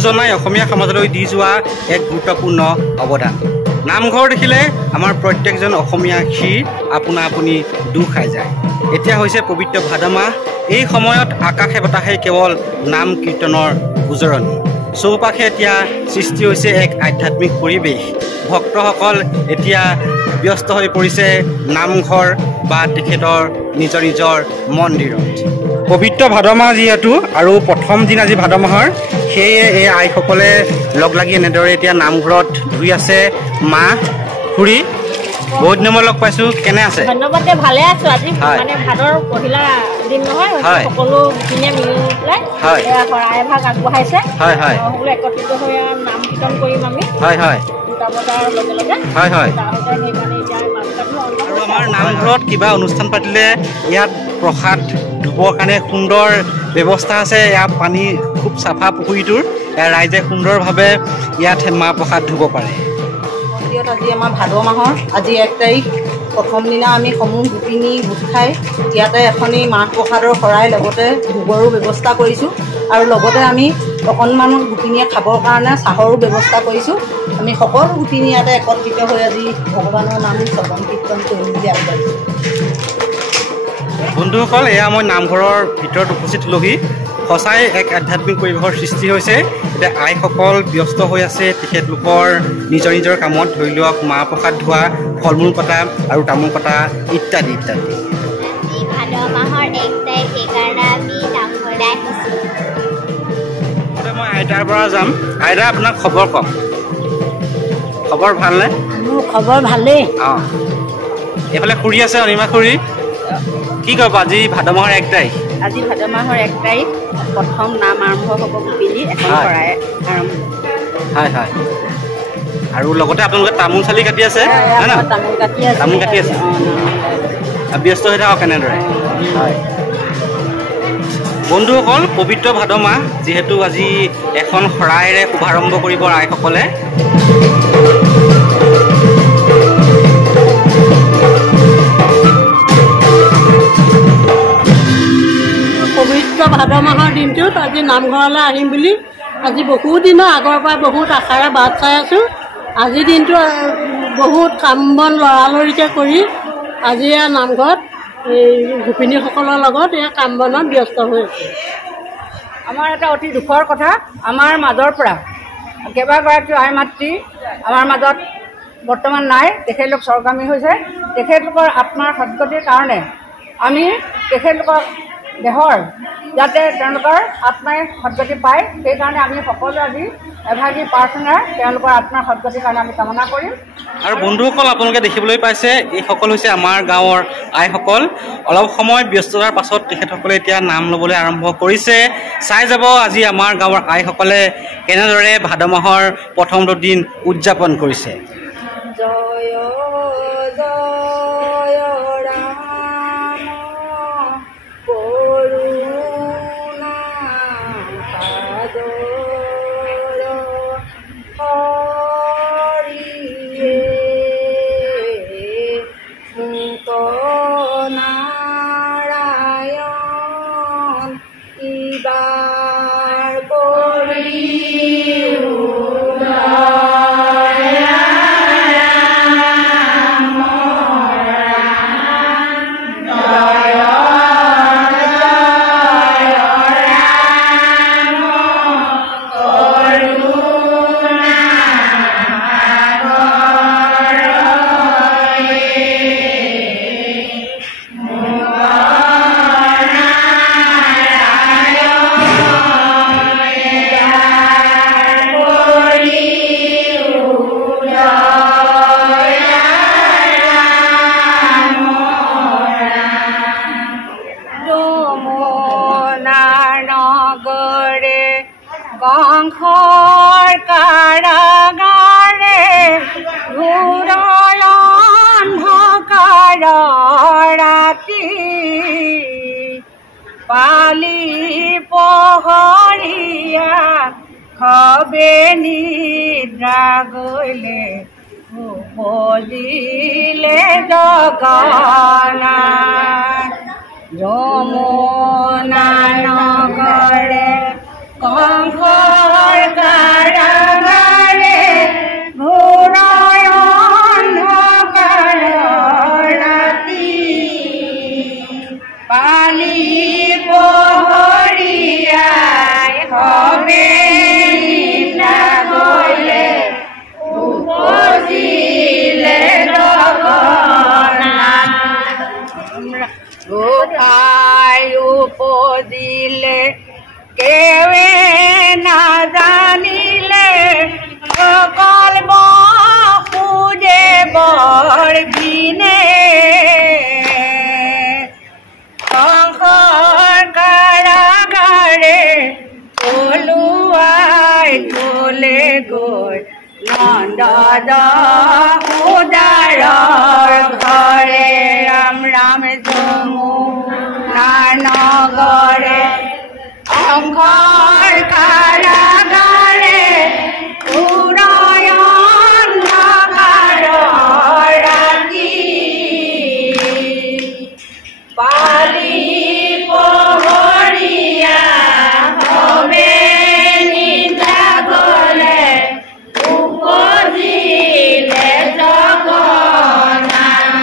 গুৰুজনাই অসমীয়া সমাজলৈ দি যোৱা এক গুৰুত্বপূৰ্ণ অৱদান। নামঘৰ দেখিলে আমাৰ প্ৰত্যেকজন অসমীয়াসীৰ আপোনা আপুনি দুখ খাই যায়। এতিয়া হৈছে পবিত্ৰ ভাদ মাহ। এই সময়ত আকাশে বতাহে কেৱল নাম কীৰ্তনৰ গুজৰণি। চৌপাশে এতিয়া সৃষ্টি হৈছে এক আধ্যাত্মিক পৰিৱেশ। ভক্তসকল এতিয়া ব্যস্ত হৈ পৰিছে নামঘৰ বা তেখেতৰ নিজৰ নিজৰ মন্দিৰত। পবিত্ৰ ভাদ মাহ যিহেতু আৰু প্ৰথম দিন আজি ভাদ মাহৰ, সেয়ে এই আইসকলে লগ লাগি এনেদৰে এতিয়া নামঘৰত ধুই আছে। মা খুৰী, বহুত দিনৰ লগ পাইছোঁ, কেনে আছে? ধন্যবাদ, ভালে আছো। আজি মানে ভাদৰ পহিলা দিন নহয়, সকলো গোপিনীয়ে মিলি পেলাই শৰাই এভাগ আগবঢ়াইছে। সকলো একত্ৰিত হৈ নাম কীৰ্তন কৰিম আমি। দুটা বজাৰ লগে লগে। আৰু আমাৰ নামঘৰত কিবা অনুষ্ঠান পাতিলে ইয়াত প্ৰসাদ ধুবৰ কাৰণে সুন্দৰ ব্যৱস্থা আছে। ইয়াত পানী খুব চাফা পুখুৰীটোৰ, ৰাইজে সুন্দৰভাৱে ইয়াত মাহ প্ৰসাদ ধুব পাৰে। মন্দিৰত আজি আমাৰ ভাদ মাহৰ আজি 1 তাৰিখ, প্ৰথম দিনা আমি সমূহ গোপিনী গোট খাই ইয়াতে এখনি মাহ প্ৰসাদৰ শৰাই লগতে ভোগৰো ব্যৱস্থা কৰিছোঁ। আৰু লগতে আমি অকণমান গোপিনীয়ে খাবৰ কাৰণে চাহৰো ব্যৱস্থা কৰিছোঁ। আমি সকলো গোপিনী ইয়াতে একত্ৰিত হৈ আজি ভগৱানৰ নাম শ্ৰৱণ কীৰ্তন কৰিম বুলি আগবাঢ়িছোঁ। বন্ধুসকল, এয়া মই নামঘৰৰ ভিতৰত উপস্থিত লহি সঁচাই এক আধ্যাত্মিক পৰিৱেশৰ সৃষ্টি হৈছে। এতিয়া আইসকল ব্যস্ত হৈ আছে তেখেতলোকৰ নিজৰ নিজৰ কামত, ধৰি লওক মাহ প্ৰসাদ ধোৱা, ফল মূল কটা আৰু তামোল কটা ইত্যাদি ইত্যাদি। ভাদ মাহৰ 1 তাৰিখ, সেইকাৰণে আমি নামঘৰলৈ আহিছোঁ। মই আইতাৰ পৰা যাম। আইতা, আপোনাক খবৰ কওক। খবৰ ভালনে? মোৰ খবৰ ভালেই। অঁ, এইফালে খুৰী আছে, অনিমা খুৰী। কি ক'ব, আজি ভাদ মাহৰ 1 তাৰিখ? আজি ভাদ মাহৰ 1 তাৰিখ, প্ৰথম নাম আৰম্ভ হ'ব গোপিনী এখন শৰাই আৰম্ভ। হয় হয়। আৰু লগতে আপোনালোকে তামোল চালি কাটি আছে, হয় ন? তামোল কাটি আছে। ব্যস্ত হৈ থাকক কেনেদৰে। হয় বন্ধুসকল, পবিত্ৰ ভাদ মাহ যিহেতু আজি এখন শৰাইৰে শুভাৰম্ভ কৰিব আইসকলে। পবিত্ৰ ভাদ মাহৰ দিনটোত আজি নামঘৰলৈ আহিম বুলি আজি বহুত দিনৰ আগৰ পৰা বহুত আশাৰে বাট চাই আছোঁ। আজিৰ দিনটো বহুত কাম বন লৰালৰিকৈ কৰি আজি এয়া নামঘৰত এই গোপিনীসকলৰ লগত এয়া কাম বনত ব্যস্ত হৈ আছে। আমাৰ এটা অতি দুখৰ কথা, আমাৰ মাজৰ পৰা কেইবাগৰাকীও আই মাতৃ আমাৰ মাজত বৰ্তমান নাই। তেখেতলোক স্বৰ্গামী হৈছে। তেখেতলোকৰ আত্মাৰ সদ্গতিৰ কাৰণে আমি তেখেতলোকৰ দেহৰ যাতে তেওঁলোকৰ আত্মাই সদ্গতি পায়, সেইকাৰণে আমি সকলোৱে আজি এভাগী প্ৰাৰ্থনাৰ তেওঁলোকৰ আত্মাৰ সদ্গতিৰ কাৰণে আমি কামনা কৰিম। আৰু বন্ধুসকল, আপোনালোকে দেখিবলৈ পাইছে এইসকল হৈছে আমাৰ গাঁৱৰ আইসকল। অলপ সময় ব্যস্ততাৰ পাছত তেখেতসকলে এতিয়া নাম ল'বলৈ আৰম্ভ কৰিছে। চাই যাব আজি আমাৰ গাঁৱৰ আইসকলে কেনেদৰে ভাদ মাহৰ প্ৰথমটো দিন উদযাপন কৰিছে। জয় জয় ৰাম কৰোণা হৰিয়ে মুক্ত নাৰায়ণ ইবাৰ কৰি কংসৰ কাৰাগাৰে ঘূৰাই অন্ধকাৰ ৰাতি পালি পহৰীয়া খবে নিদ্ৰা গলে উপজিলে জগনা যমুনা নগৰে কংসৰ কাৰাগাৰে ঘূৰাই অন্ধকাৰৰ ৰাতি পালি পহৰীয়াই হবে নিদ্ৰা গলে উপজিলে গোসাই উপজিলে কেৱে নাজানিলে অকল বাসুদেৱৰ বিনে কংসৰ কাৰাগাৰে পলুৱাই থলে গৈ নন্দ যশোদাৰৰ ঘৰে ৰাম ৰাম যমুনাৰ নগৰে কংসৰ কাৰাগাৰে ঘূৰাই অন্ধকাৰৰ ৰাতি পালি পহৰীয়া হবে নিদ্ৰা গলে উপজিলে জগন্নাথ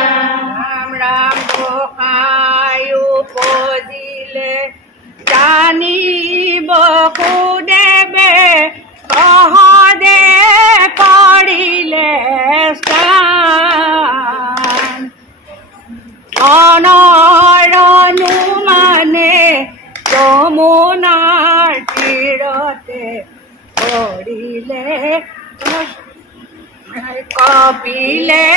ৰাম ৰাম গোসাই উপজিলে জানিব সুদেৱে সহদে কৰিলে স্থান অনুমানে যমুনাৰ তীৰতে কৰিলে কপিলে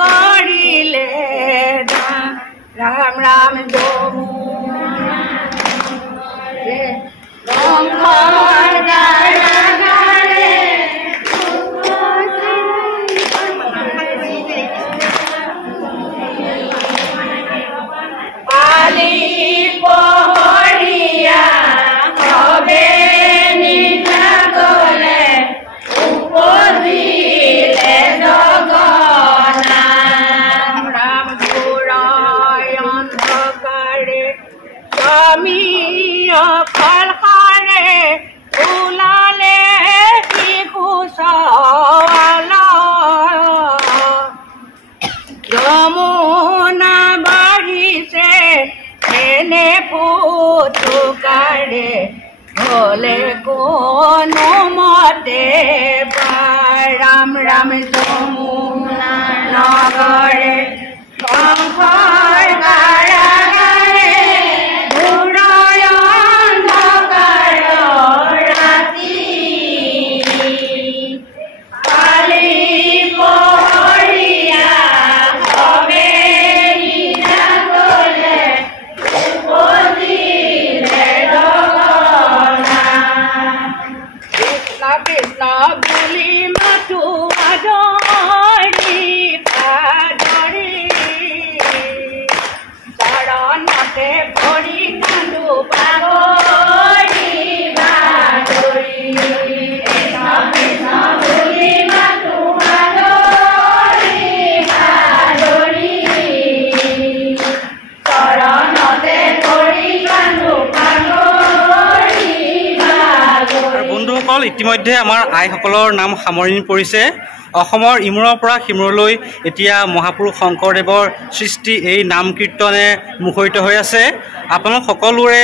কৰিলে ৰাম ৰাম যমুনা কংসৰ কাৰাগাৰে পালি পহৰীয়া হবে নিদ্ৰা গলে উপজিলে জগন্নাথ ৰাম ঘূৰাই অন্ধকাৰে স্বামী অকলশৰে ওলালে শিশু চৱালা যমুনা বাঢ়িছে এনে ফুটুকাৰে হলে কোনো মতে ৰাম ৰাম যমুনা নগৰে কংসৰ কাৰাগাৰে ঘূৰাই অন্ধকাৰৰ ৰাতি পালি পহৰীয়া হবে নিদ্ৰা গলে উপজিলে জগন্নাথ কৃষ্ণ কৃষ্ণ বুলি মাতো আদৰি আদৰি চৰণতে পৰি কান্দো পাগৰি বাগৰি কৃষ্ণ কৃষ্ণ বুলি মাতো আদৰি আদৰি চৰণতে পৰি কান্দো পাগৰি বাগৰি বন্ধুসকল ইতিমধ্যে আমাৰ আইসকলৰ নাম সামৰণি পৰিছে অসমৰ ইমূৰৰ পৰা সিমূৰলৈ এতিয়া মহাপুৰুষ শংকৰদেৱৰ সৃষ্টি এই নাম কীৰ্তনে মুখৰিত হৈ আছে আপোনালোক সকলোৰে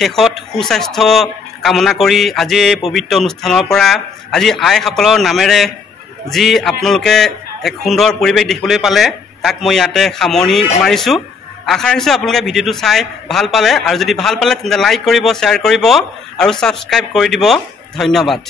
শেষত সুস্বাস্থ্য কামনা কৰি আজি এই পবিত্ৰ অনুষ্ঠানৰ পৰা আজি আইসকলৰ নামেৰে যি আপোনালোকে এক সুন্দৰ পৰিৱেশ দেখিবলৈ পালে তাক মই ইয়াতে সামৰণি মাৰিছোঁ আশা ৰাখিছোঁ আপোনালোকে ভিডিঅ'টো চাই ভাল পালে আৰু যদি ভাল পালে তেন্তে লাইক কৰিব শ্বেয়াৰ কৰিব আৰু ছাবস্ক্ৰাইব কৰি দিব ধন্যবাদ।